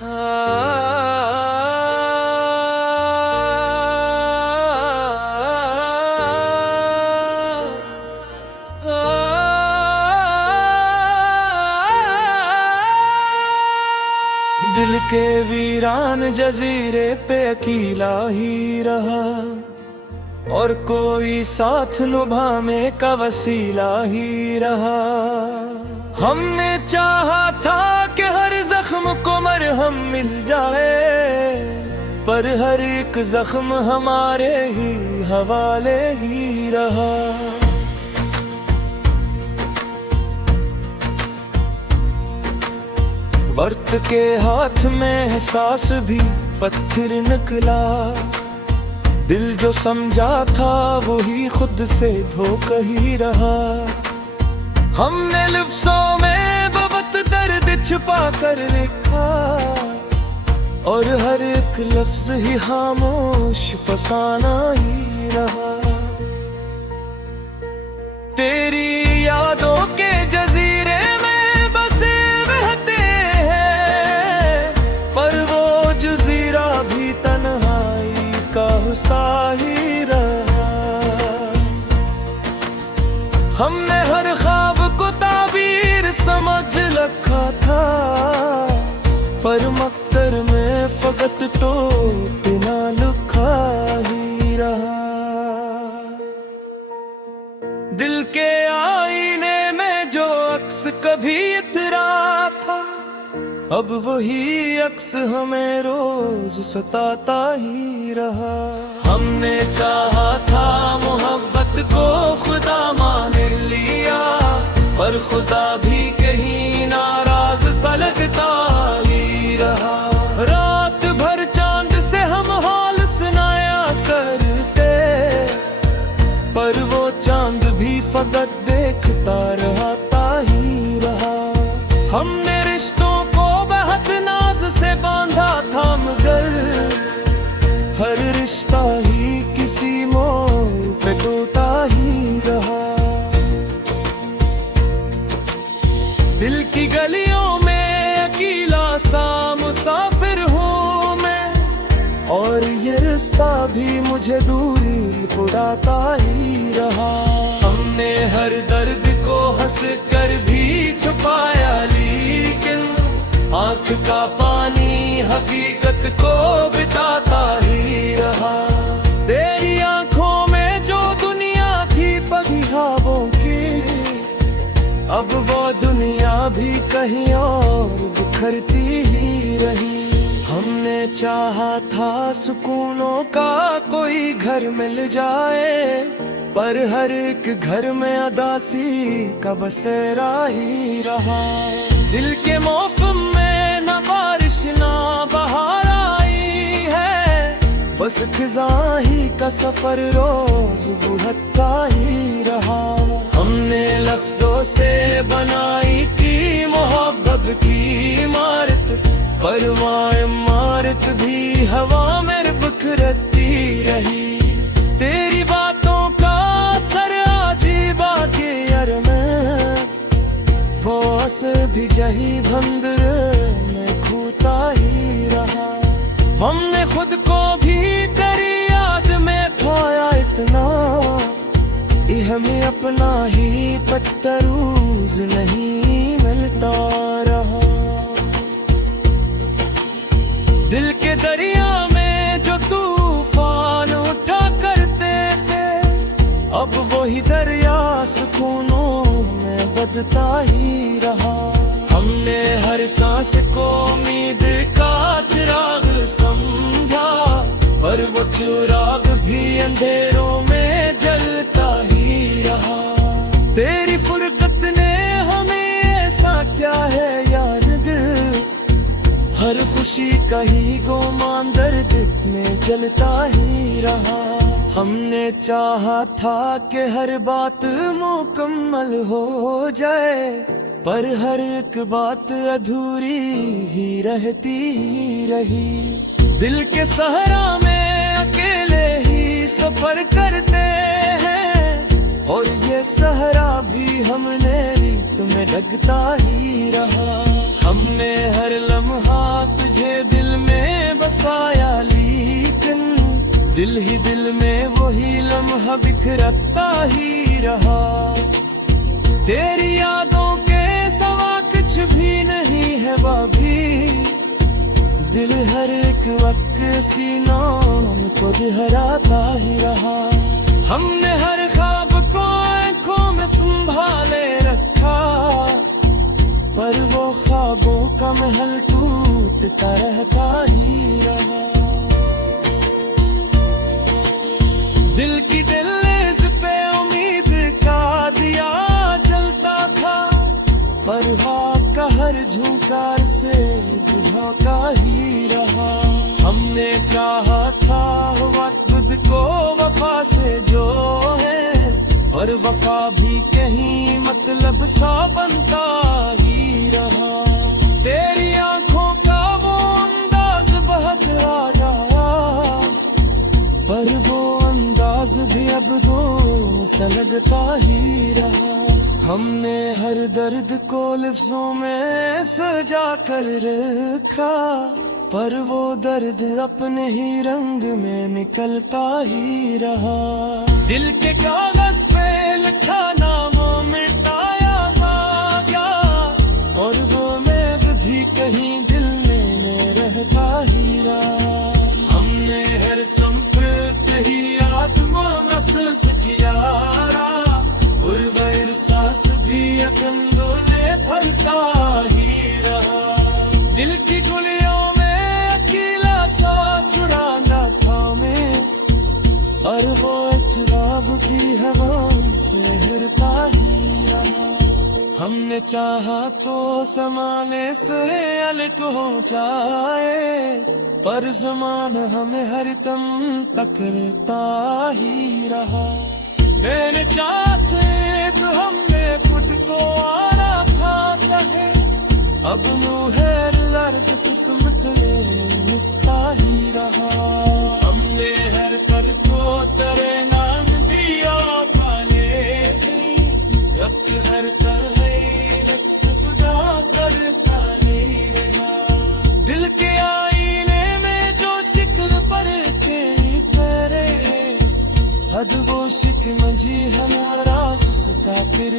दिल के वीरान जजीरे पे अकेला ही रहा, और कोई साथ निभाने का वसीला ही रहा। हमने चाहा था कि हर जख्म को मरहम मिल जाए, पर हर एक जख्म हमारे ही हवाले ही रहा। वक्त के हाथ में एहसास भी पत्थर निकला, दिल जो समझा था वही खुद से धोखा ही रहा। हमने लफ्ज़ों में बहुत दर्द छुपा कर लिखा, और हर एक लफ्ज़ ही खामोश फसाना ही रहा। तेरी यादों के जजीरे में बसे रहते हैं, पर वो जजीरा भी तन्हाई का हुस्सा ही रहा। हमने हर ख्वाब को ताबीर समझ रखा था, पर मक्तर में फकत टोट ना लिखा ही रहा। दिल के आईने में जो अक्स कभी इतरा था, अब वही अक्स हमें रोज सताता ही रहा। हमने चाहा था मोहब्बत को खुदा मान लिया, पर खुदा भी कहीं नाराज सा लगता ही रहा। रात भर चांद से हम हाल सुनाया करते, पर वो चांद भी फकत देखता रहता ही रहा। हमने रिश्तों को बहुत नाज से बांधा था, मगर हर रिश्ता ही किसी मोड़ पे टूटा ही रहा। दिल की गलियों में अकेला सा मुसाफिर हूँ मैं, और ये रास्ता भी मुझे दूरी बुलाता ही रहा। हमने हर दर्द को हंस कर भी छुपाया, लेकिन आँख का पानी हकीकत को बिताता ही रहा। तेरी आँखों में जो दुनिया थी पगी ख्वाबों की, अब वो दुनिया भी कहीं और बिखरती ही रही। हमने चाहा था सुकूनों का कोई घर मिल जाए, पर हर एक घर में अदासी का बसेरा ही रहा। दिल के मौसम में न बारिश ना बहार आई है, बस खिज़ां ही का सफर रोज बुढ़ता ही रहा। हमने लफ्जों से बनाई थी मोहब्बत की इमारत, पर वो इमारत भी हवा में बिखरती रही। तेरी बातों का असर अजीबा के यार में, वो असर भी जही भंगर में खूता ही रहा। हमने खुद को भी तेरी याद में खोया इतना, हमें अपना ही पत्तरूज नहीं मिलता रहा। दिल के दरिया में जो तूफान उठा करते थे, अब वही दरिया सुकूनों में बदता ही रहा। हमने हर सांस को उम्मीद का चिराग समझा, पर वो चिराग भी अंधेरों में जलता ही रहा। तेरी फुरकत ने हमें ऐसा क्या है यार दिल, हर खुशी का ही गोमान दर्द में जलता ही रहा। हमने चाहा था कि हर बात मुकम्मल हो जाए, पर हर एक बात अधूरी ही रहती ही रही। दिल के सहरा में अकेले ही सफर करते हैं, और ये सहरा भी हमने रीत में लगता ही रहा। हमने हर लम्हा तुझे दिल ही दिल में वही लम्हा बिखरता ही रहा। तेरी यादों के सवा कुछ भी नहीं है बाबी, दिल हर एक वक्त सीनों को दोहराता ही रहा। हमने हर ख्वाब को आंखों में संभाले रखा, पर वो ख्वाबों का महल टूटता रहता ही रहा। दिल की दिल्लीज पे उम्मीद का दिया जलता था, पर का हर झुंकार से बुझा ही रहा। हमने चाहा था वक्त को वफा से जो है, और वफा भी कहीं मतलब सा बनता ही रहा। तेरी आंखों का वो अंदाज बहुत आ गया, पर वो अंदाज भी अब दो सा लगता ही रहा। हमने हर दर्द को लफ्जों में सजा कर रखा, पर वो दर्द अपने ही रंग में निकलता ही रहा। दिल के कागज पे लिखा नामों मिटाया गया, और वो मैब भी कहीं दिल में रहता ही रहा। हमने हर संपत ही आत्मा महसूस किया, और वह सांस भी कंधों ने भरता ही रहा। दिल की गुलियों में अकेला सा चुराना था मैं, और वो चुराव की हवा से हिरता ही रहा। हमने चाहा तो समाने से अलग हो जाए, पर ज़माना हमें हर दम तकता ही रहा। मैंने चाहते तो हमने खुद को आना था है, अब नो है लर्द किस्मत मिटता ही रहा। हमने हर पर को तेरे नाम दिया पाले, वक्त हर कर से जुदा करता नहीं रहा। दिल के आईने में जो शिकल पर के करे, हद वो शिक मंजी हमारा सस्ता फिर